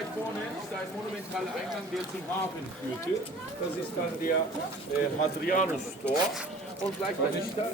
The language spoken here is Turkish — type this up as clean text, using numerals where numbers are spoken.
gleich vorne ist ein monumentaler Eingang, der zum Hafen führte. Das ist dann der Hadrianus Tor. Und gleich dahinter.